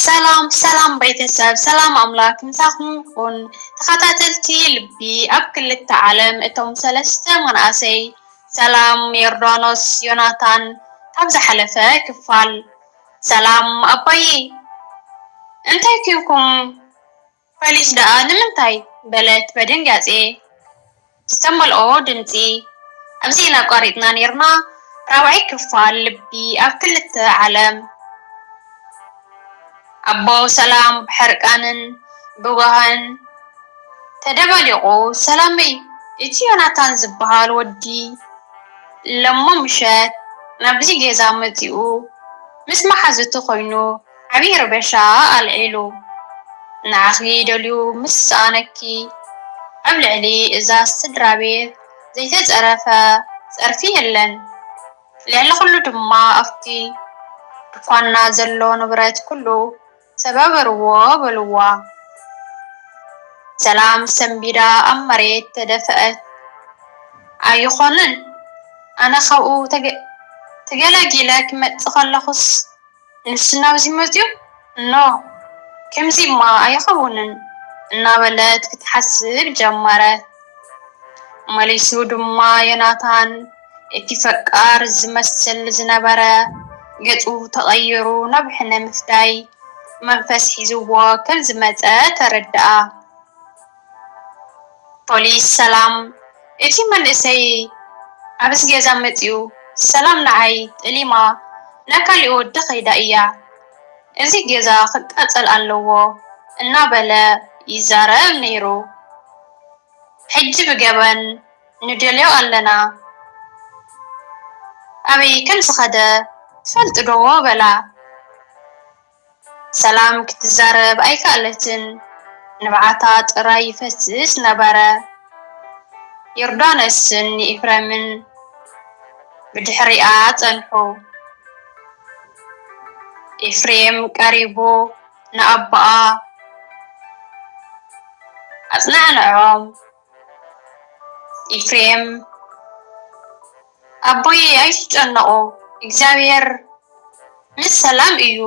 سلام سلام ቤተሰብ ሰላም ኣምላክ ምሳኹም ይኹን ተኸታተልቲ ልቢ ኣብ ክልተ ዓለም እቶም ሰለስተ መናእሰይ ሰላም ዮርዳኖስ ዮናታን ካብ ዝሓለፈ ክፋል ሰላም ኣባዬ እንታይ ኮይንኩም ፖሊስ ደኣ ንምንታይ በለት በድንጋጼ ዝተመልኦ ድምፂ ኣብዚ እናቋሪጥና ነርና ራብዓይ ክፋል ልቢ ኣብ ክልተ ዓለም ኣቦ ሰላም ብሕርቃንን ብጓህን ተደባሊቑ ሰላመይ እቲ ዮናታን ዝበሃል ወዲ ለሞ ምሸት ናብዚ ገዛ መፂኡ ምስ መሓዝቱ ኮይኑ ዓብይ ረበሻ ኣልዒሉ ንዓኺ ደልዩ ምስ ሰኣነኪ ኣብ ልዕሊ እዛ ስድራ ቤት ዘይተፀረፈ ፀርፊ የለን ልዕሊ ኩሉ ድማ ኣብቲ ድኳና ዘሎ ንብረት ኩሉ ሰባበርዎ በልዋ ሰላም ሰንቢዳ ኣብ መሬት ተደፍአት ኣይኾንን ኣነ ካብኡ ተገላጊለ ክመፅእ ከለኹስ ንሱ ናብዚ መፅዩ ኖ ከምዚማ ኣይኸውንን እናበለት ክትሓስብ ጀመረት መሊሱ ድማ ዮናታን እቲ ፈቃር ዝመስል ዝነበረ ገፁ ተቐይሩ ናብ ሕነ ምፍዳይ መንፈስ ሒዝዎ ከም ዝመፀ ተረድኣ ፖሊስ ሰላም እቲ መንእሰይ ኣብዚ ገዛ መፅዩ ሰላም ንዓይ ጠሊማ ናብ ካሊእ ወዲ ኸይዳ እያ እዚ ገዛ ክቃፀል ኣለዎ እናበለ ይዛረብ ነይሩ ሕጂ ብገበን ንደልዮ ኣለና ኣበይ ከም ዝኸደ ትፈልጡ ዶ በላ ሰላም ክትዛረብ ኣይከኣለትን ንባዓታ ጥራይ ይፈስስ ነበረ ዮርዳኖስን ኤፍሬምን ብድሕሪኣ ፀንሑ ኤፍሬም ቀሪቡ ንኣቦኣ ኣጽናዕንዖም ኤፍሬም ኣቦዬ ኣይትጨነቑ እግዚአብሔር ምስ ሰላም እዩ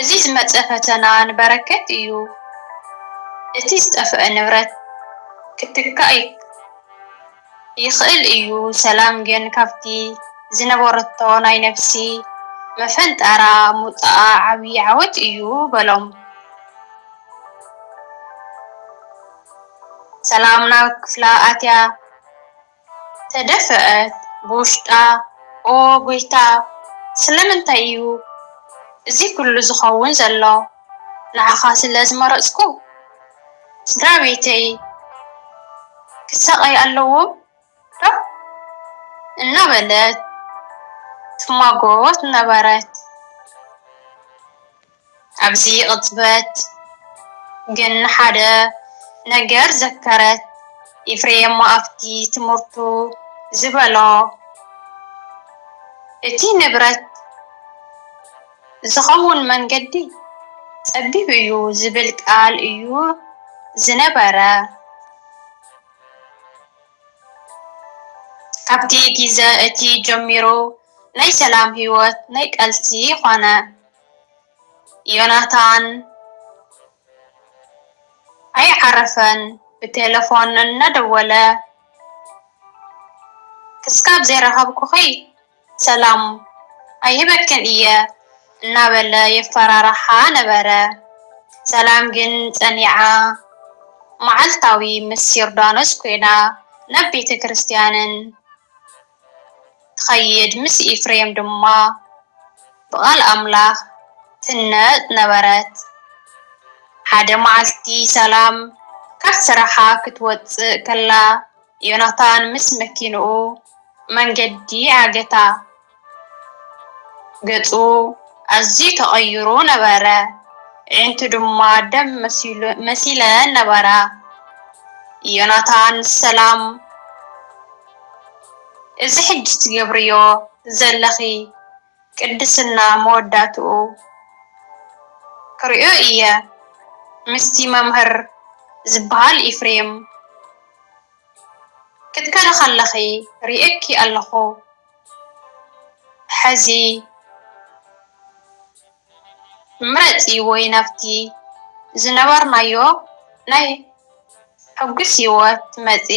እዚ ዝመፀ ፈተና ንበረከት እዩ እቲ ዝጠፍአ ንብረት ክትካእ ይኽእል እዩ ሰላም ግን ካብቲ ዝነበረቶ ናይ ነፍሲ መፈንጠራ ሙጣኣ ዓብይ ዓወት እዩ በሎም ሰላም ናብ ክፍላ ኣትያ ተደፍአት ብውሽጣ ኦ ጎይታ ስለምንታይ እዩ እዚ ኩሉ ዝኸውን ዘሎ ንዓኻ ስለ ዝመረፅኩ ስድራ ቤተይ ክሰቃይ ኣለዎ ዶ እናበለት ትማጎት ነበረት ኣብዚ ቅፅበት ግን ሓደ ነገር ዘከረት ኤፍሬም ኣብቲ ትምህርቱ ዝበሎ እቲ ንብረት ዝኸውን መንገዲ ፀቢብ እዩ ዝብል ቃል እዩ ዝነበረ ካብቲ ግዜ እቲ ጀሚሩ ናይ ሰላም ህይወት ናይ ቃልሲ ኾነ ዮናታን ኣይዓረፈን ብቴሌፎን እናደወለ ክስካብ ዘይረኸብኩኺ ሰላም ኣይበክን እየ እናበለ የፈራርሓ ነበረ ሰላም ግን ፀኒዓ መዓልታዊ ምስ ዮርዳኖስ ኮይና ናብ ቤተ ክርስቲያንን ትኸይድ ምስ ኤፍሬም ድማ ብቓል ኣምላኽ ትነጥ ነበረት ሓደ መዓልቲ ሰላም ካብ ስራሓ ክትወፅእ ከላ ዮናታን ምስ መኪንኡ መንገዲ ዓገታ ገፁ ኣዝዩ ተቐይሩ ነበረ ዕንቱ ድማ ደም መሲለን ነበራ ዮናታን ሰላም እዚ ሕጂ ትገብርዮ ዘለኺ ቅድስና መወዳትኡ ክሪኦ እየ ምስቲ መምህር ዝበሃል ኤፍሬም ክትከደ ከለኺ ሪእኪ ኣለኹ ሕዚ ምረፂ ወይ ናብቲ ዝነበርናዮ ናይ ሕጉስ ህይወት መፂ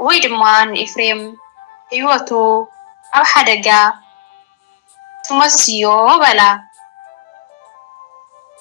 ወይ ድማ ንኤፍሬም ህይወቱ ኣብ ሓደጋ ትመስዮ በላ።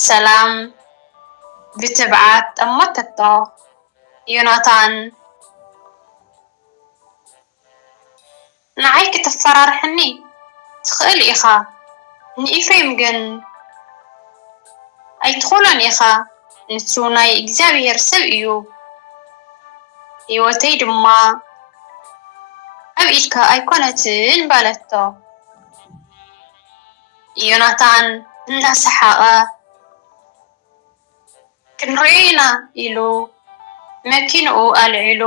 ሰላም ብትብዓት ጠመተቶ። ዮናታን ንዓይ ክትፈራርሕኒ ትኽእል ኢኻ፣ ንኤፍሬም ግን ኣይትኽእሎን ኢኻ። ንሱ ናይ እግዚኣብሔር ሰብ እዩ፣ ህይወተይ ድማ ኣብ ኢድካ ኣይኮነትን ባለቶ። ዮናታን እናሰሓቐ ክንሪኦ ኢና ኢሉ መኪንኡ ኣልዒሉ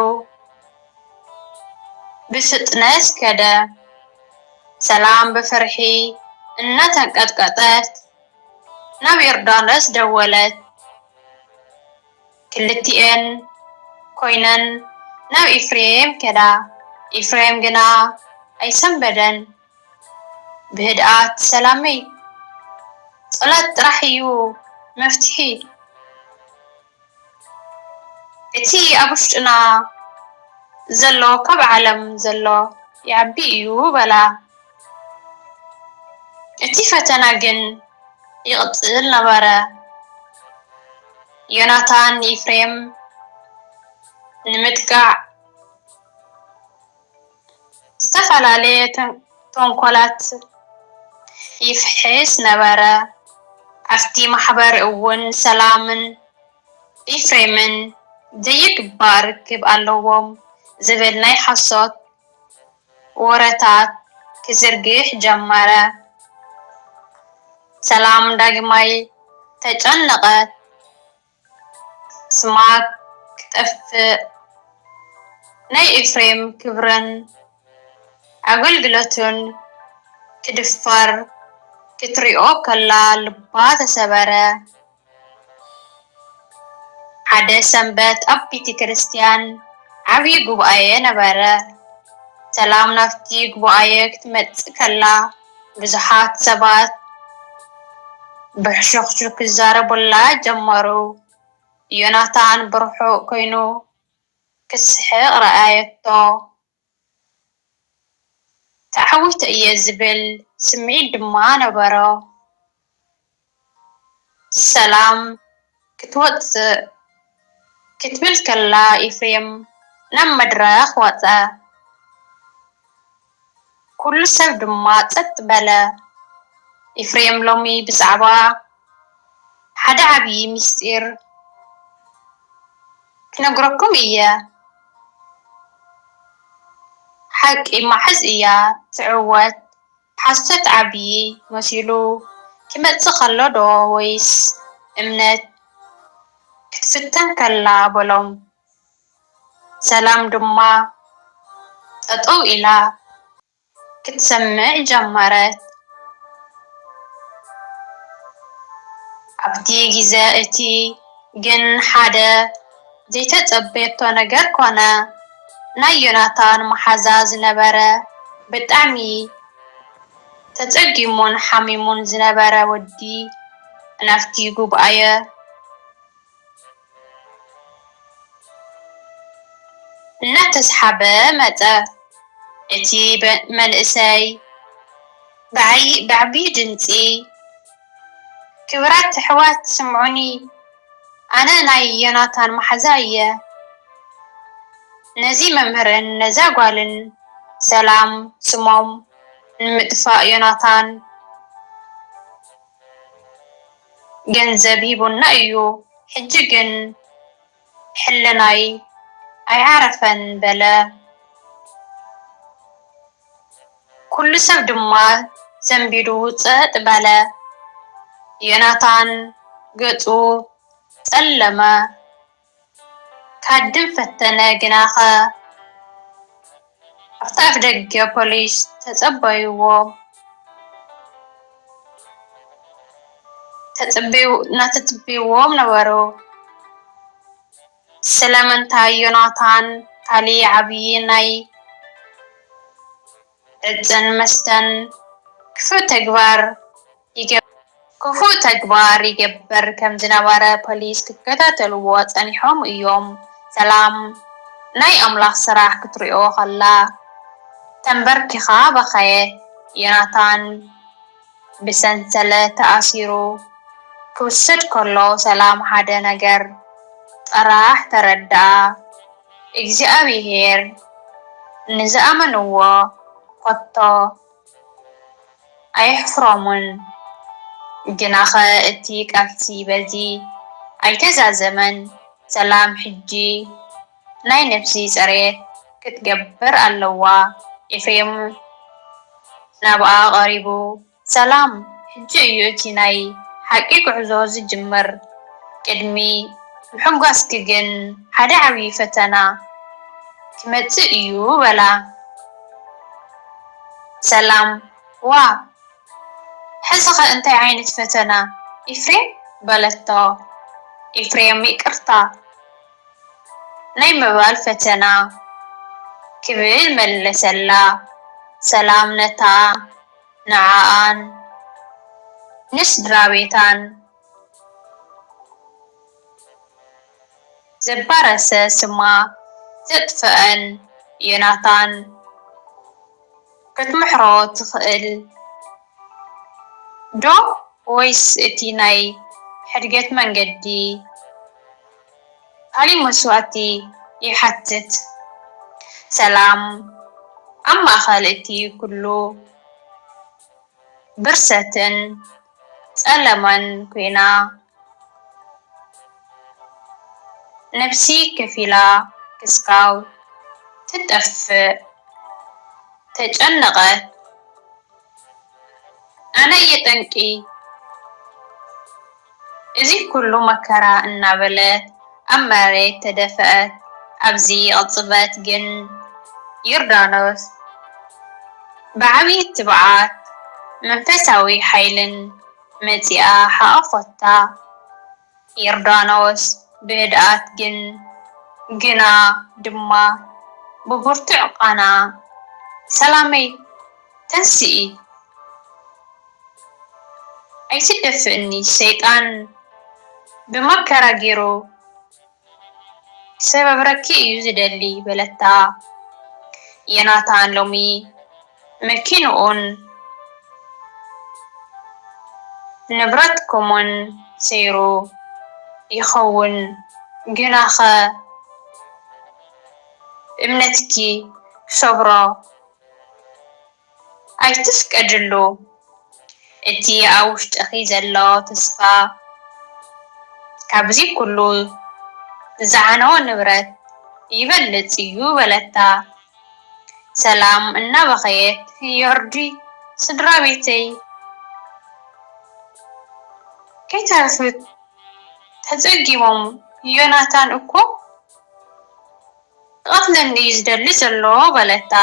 ብፍጥነት ከደ። ሰላም ብፍርሒ እናተንቀጥቀጠት ናብ ዮርዳኖስ ደወለት። ክልቲአን ኮይነን ናብ ኤፍሬም ከዳ። ኤፍሬም ግና ኣይሰንበደን። ብህድኣት ሰላመይ ጸሎት ጥራሕ እዩ መፍትሒ፣ እቲ ኣብ ውሽጥና ዘሎ ካብ ዓለም ዘሎ ይዓቢ እዩ በላ። እቲ ፈተና ግን ይቕጽል ነበረ። ዮናታን ኤፍሬም ንምጥቃዕ ዝተፈላለየ ተንኮላት ይፍሕስ ነበረ። ኣብቲ ማሕበር እውን ሰላምን ኤፍሬምን ዘይግባር ርክብ ኣለዎም ዝብል ናይ ሓሶት ወረታት ክዝርግሕ ጀመረ። ሰላም ዳግማይ ተጨነቐት። ስማ ክጠፍእ፣ ናይ ኤፍሬም ክብርን ኣገልግሎቱን ክድፈር ክትሪኦ ከላ ልባ ተሰበረ። ሓደ ሰንበት ኣብ ቤተ ክርስቲያን ዓብዪ ጉባኤ ነበረ። ሰላም ናብቲ ጉባኤ ክትመጽእ ከላ ብዙሓት ሰባት ብሕሹኽሹክ ክዛረቡላ ጀመሩ። ዮናታን ብርሑቕ ኮይኑ ክስሕቕ ረኣየቶ። ተዓዊተ እየ ዝብል ስምዒት ድማ ነበሮ። ሰላም ክትወፅእ ክትብል ከላ ኤፍሬም ናብ መድረኽ ወፀ። ኩሉ ሰብ ድማ ጸጥ በለ። ኤፍሬም ሎሚ ብዛዕባ ሓደ ዓብዪ ምስጢር ክነግረኩም እየ። ሓቂ ማሕዝ እያ ትዕወት? ሓሶት ዓብዪ መሲሉ ክመጽእ ከሎ ዶ ወይስ እምነት ክትፍተን ከላ በሎም። ሰላም ድማ ጠጠው ኢላ ክትሰምዕ ጀመረት። ኣብቲ ግዜ እቲ ግን ሓደ ዘይተጸበየቶ ነገር ኮነ። ናይ ዮናታን መሓዛ ዝነበረ ብጣዕሚ ተጸጊሙን ሓሚሙን ዝነበረ ወዲ ናብቲ ጉባኤ እናተስሓበ መጸ። እቲ መንእሰይ ብዓብዪ ድምፂ ክብራት ኣሕዋት ስምዑኒ፣ ኣነ ናይ ዮናታን መሓዛ እየ። ነዚ መምህርን ነዛ ጓልን ሰላም ስሞም ንምጥፋእ ዮናታን ገንዘብ ሂቡና እዩ። ሕጂ ግን ሕልናይ ኣይዓረፈን በለ። ኩሉ ሰብ ድማ ዘንቢዱ ጸጥ በለ። ዮናታን ገጹ ጸለመ። ካድም ፈተነ ግናኸ ኣብቲ ኣፍ ደገ ፖሊስ ተጸበይዎ እናተጽበይዎም ነበሩ። ስለምንታይ ዮናታን ካሊእ ዓብዪ ናይ ዕፅን መስተን ክፉእ ተግባር ይገብር? ክፉእ ተግባር ይገብር ከም ዝነበረ ፖሊስ ክከታተልዎ ጸኒሖም እዮም። ሰላም ናይ ኣምላኽ ስራሕ ክትሪኦ ኸላ ተንበርኪኻ በኸየት። ዮናታን ብሰንሰለት ተኣሲሩ ክውሰድ ከሎ ሰላም ሓደ ነገር ጥራሕ ተረድኣ። እግዚኣብሔር ንዝኣመንዎ ኮቶ ኣይሕፍሮምን። ግናኸ እቲ ቃልሲ በዚ ኣይተዛዘመን። ሰላም ሕጂ ናይ ነፍሲ ፅሬት ክትገብር ኣለዋ። ኤፍሬም ናብኣ ቀሪቡ ሰላም ሕጂ እዩ እቲ ናይ ሓቂ ጉዕዞ ዝጅምር። ቅድሚ ምሕጓስኪ ግን ሓደ ዓብዪ ፈተና ክመጽእ እዩ በላ። ሰላም ዋ ሕዚ ኸ እንታይ ዓይነት ፈተና ኤፍሬም በለቶ። ኤፍሬም ይቅርታ ናይ ምባል ፈተና ክብል መለሰላ። ሰላም ነታ ንዓኣን ንስድራ ቤታን ዘባረሰ ስማ ዘጥፍአን ዮናታን ክትምሕሮ ትኽእል ዶ ወይስ እቲ ናይ ሕድገት መንገዲ ካሊእ መስዋእቲ ይሓትት? ሰላም ኣብ ማእኸል እቲ ኩሉ ብርሰትን ጸለመን ኮይና ነፍሲ ከፊላ ክስካው ትጠፍእ ተጨነቐት። ኣነ እየ ጠንቂ እዚ ኩሉ መከራ እናበለት ኣብ መሬት ተደፍአት። ኣብዚ ቅጽበት ግን ዮርዳኖስ ብዓብዪ ትብዓት መንፈሳዊ ሓይልን መጺኣ ሓቐፎታ። ዮርዳኖስ ብህድኣት ግና ድማ ብብርቱዕ ቃና ሰላመይ ተንስኢ ኣይትደፍእኒ ሰይጣን ብመከራ ገይሩ ሰበብረኪ እዩ ዝደሊ በለታ። ዮናታን ሎሚ መኪንኡን ንብረትኩምን ሰይሩ ይኸውን። ግናኸ እምነትኪ ክሰብሮ ኣይትፍቀድሉ። እቲ ኣብ ውሽጥኺ ዘሎ ተስፋ ካብዚ ኩሉ ዝዓነወ ንብረት ይበልጽ እዩ በለታ። ሰላም እናበኸየት ዮርዲ ስድራ ቤተይ ከይተረፉት ተጸጊሞም ዮናታን እኮ ቀትለኒ እዩ ዝደሊ ዘሎ በለታ።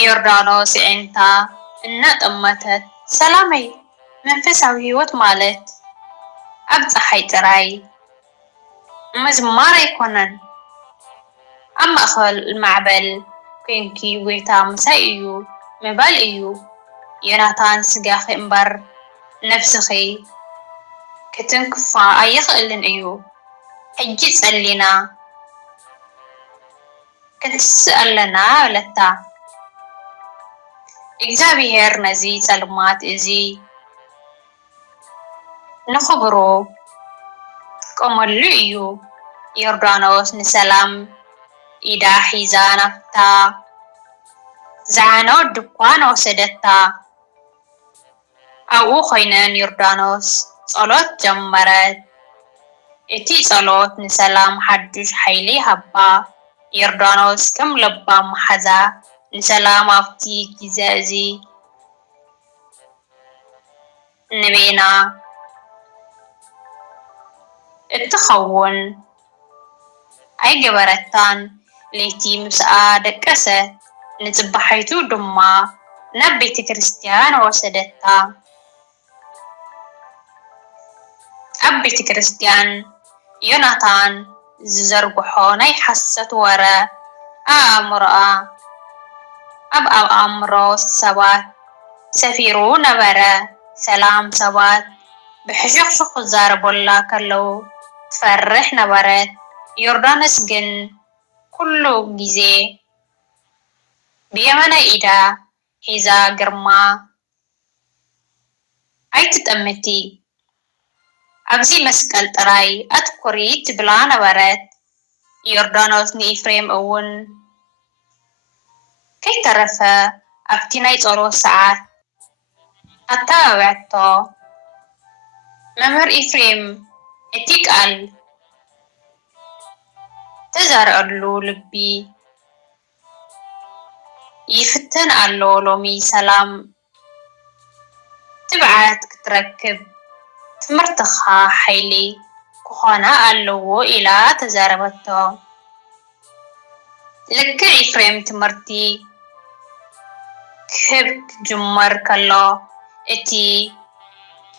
ዮርዳኖስ ዕንታ እናጠመተት ሰላመይ መንፈሳዊ ህይወት ማለት ኣብ ፀሓይ ጥራይ ምዝማር ኣይኮነን። ኣብ ማእኸል ማዕበል ኮንኪ ጎይታ ምሳይ እዩ ምባል እዩ። ዮናታን ስጋኺ እምበር ነፍስኺ ክትንክፋ ኣይኽእልን እዩ። ሕጂ ጸሊና ክንትስእ ኣለና በለታ። እግዚኣብሔር ነዚ ጸልማት እዚ ንኽብሩ ጥቀመሉ እዩ። ዮርዳኖስ ንሰላም ኢዳ ሒዛ ናብታ ዝዓነወ ድኳን ወሰደታ። ኣብኡ ኮይነን ዮርዳኖስ ጸሎት ጀመረት። እቲ ጸሎት ንሰላም ሓዱሽ ሓይሊ ሃባ። ዮርዳኖስ ከም ለባም መሓዛ ንሰላም ኣብቲ ግዜ እዚ ንቤና እትኸውን ኣይገበረታን። ለይቲ ምስኣ ደቀሰት፣ ንጽባሐይቱ ድማ ናብ ቤተ ክርስቲያን ወሰደታ። ኣብ ቤተ ክርስቲያን ዮናታን ዝዘርግሖ ናይ ሓሰት ወረ ኣብ ኣእምሮ ሰባት ሰፊሩ ነበረ። ሰላም ሰባት ብሕሽኽሽኽ ዛረቦላ ከለው ትፈርሕ ነበረት። ዮርዳኖስ ግን ኩሉ ጊዜ ብየማናይ ኢዳ ሒዛ ግርማ ኣይትጠምቲ ኣብዚ መስቀል ጥራይ ኣትኩሪ ትብላ ነበረት። ዮርዳኖስ ንኢፍሬም እውን ከይተረፈ ኣብቲ ናይ ጸሎት ሰዓት ኣታባብዕቶ። መምህር ኢፍሬም እቲ ቃል ተዛረአሉ ልቢ ይፍተን ኣሎ። ሎሚ ሰላም ትብዓት ክትረክብ ትምህርትኻ ሓይሊ ክኾና ኣለዎ ኢላ ተዛረበቶ። ልክዕ ኢፍሬም ትምህርቲ ክህብ ክጅመር ከሎ እቲ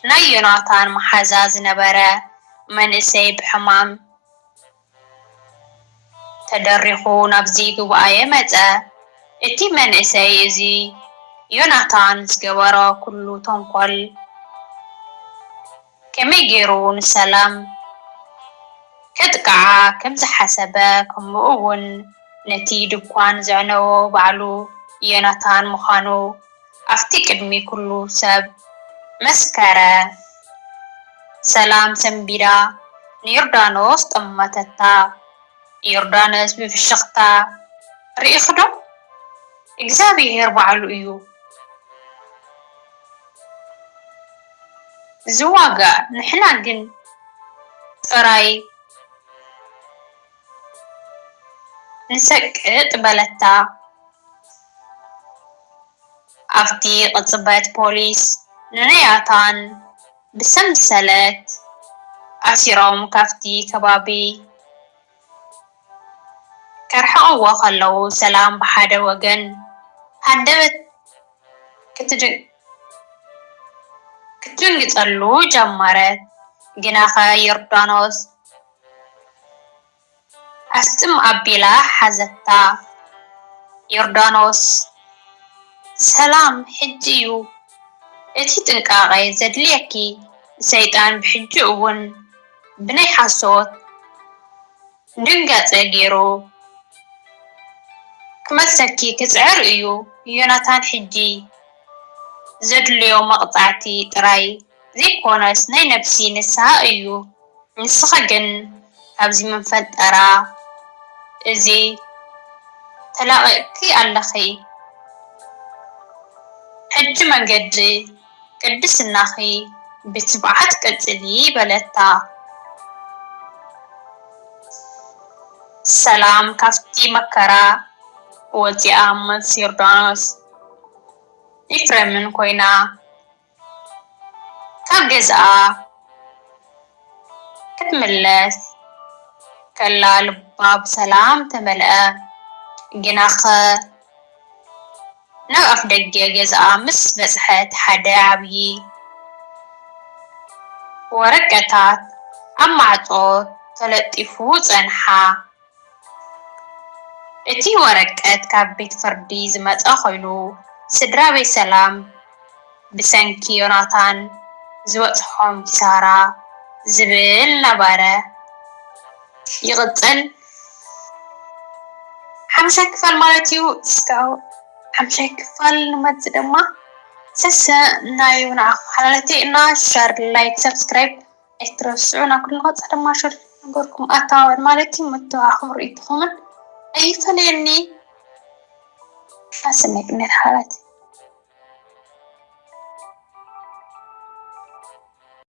ናይ ዮናታን መሓዛ ዝነበረ መንእሰይ ብሕማም ተደሪኹ ናብዚ ጉባኤ መፀ። እቲ መንእሰይ እዚ ዮናታን ዝገበሮ ኩሉ ተንኮል ከመይ ገይሩ ንሰላም ከጥቃዓ ከም ዝሓሰበ ከምኡ እውን ነቲ ድኳን ዘዕነዎ ባዕሉ ዮናታን ምዃኑ ኣብቲ ቅድሚ ኩሉ ሰብ መስከረ። ሰላም ሰንቢዳ ንዮርዳኖስ ጠመተታ። ዮርዳኖስ ብፍሽኽታ ርኢኽዶ እግዚኣብሔር ባዕሉ እዩ ዝዋጋእ፣ ንሕና ግን ጥራይ ንሰቅጥ በለታ። ኣብቲ ቅጽበት ፖሊስ ንዮናታን ብሰንሰለት ኣሲሮም ካብቲ ከባቢ ከርሕቕዎ ከለዉ ሰላም ብሓደ ወገን ሃንደበት ክትድንግፀሉ ጀመረት። ግናኸ ዮርዳኖስ ኣስጥም ኣቢላ ሓዘታ። ዮርዳኖስ ሰላም ሕጂ እዩ እቲ ጥንቃቐ ዘድልየኪ። ሰይጣን ብሕጂ እውን ብናይ ሓሶት ድንጋፀ ገይሩ ክመሰኪ ክፅዕር እዩ። ዮናታን ሕጂ ዘድልዮ መቕፃዕቲ ጥራይ ዘይኮነስ ናይ ነፍሲ ንስሓ እዩ። ንስኸ ግን ኣብዚ መንፈጠራ እዚ ተላቒቕኪ ኣለኺ። ሕጂ መንገዲ ቅድስናኺ ብትብዓት ቀፅሊ በለታ። ሰላም ካብቲ መከራ ወፂኣ ምስ ዮርዳኖስ ኢፍሬምን ኮይና ካብ ገዝኣ ክትምለስ ከላ ልባ ብሰላም ተመልአ። ግናኸ ናብ ኣፍ ደገ ገዝኣ ምስ በፅሐት ሓደ ዓብዪ ወረቀታት ኣብ ማዕፆ ተለጢፉ ፀንሓ። እቲ ወረቀት ካብ ቤት ፍርዲ ዝመፀ ኮይኑ ስድራ ቤት ሰላም ብሰንኪ ዮናታን ዝበፅሖም ኪሳራ ዝብል ነበረ። ይቕፅል 5 ክፋል ማለት እዩ። እስካብ 5 ክፋል ንመፅእ ድማ ሰሰ እናዩ ንዓኹ ሓላለተይ እና ሸር ላይክ ሰብስክራይብ ኣይትረስዑ። ናብ ኩሉ ንቐፅእ ድማ ሸር ነገርኩም ኣተባብዕ ማለት እዩ። ምትዋእኹም ርኢትኹምን ኣይፈለየኒ ኣሰናይ ቅነት ሓላት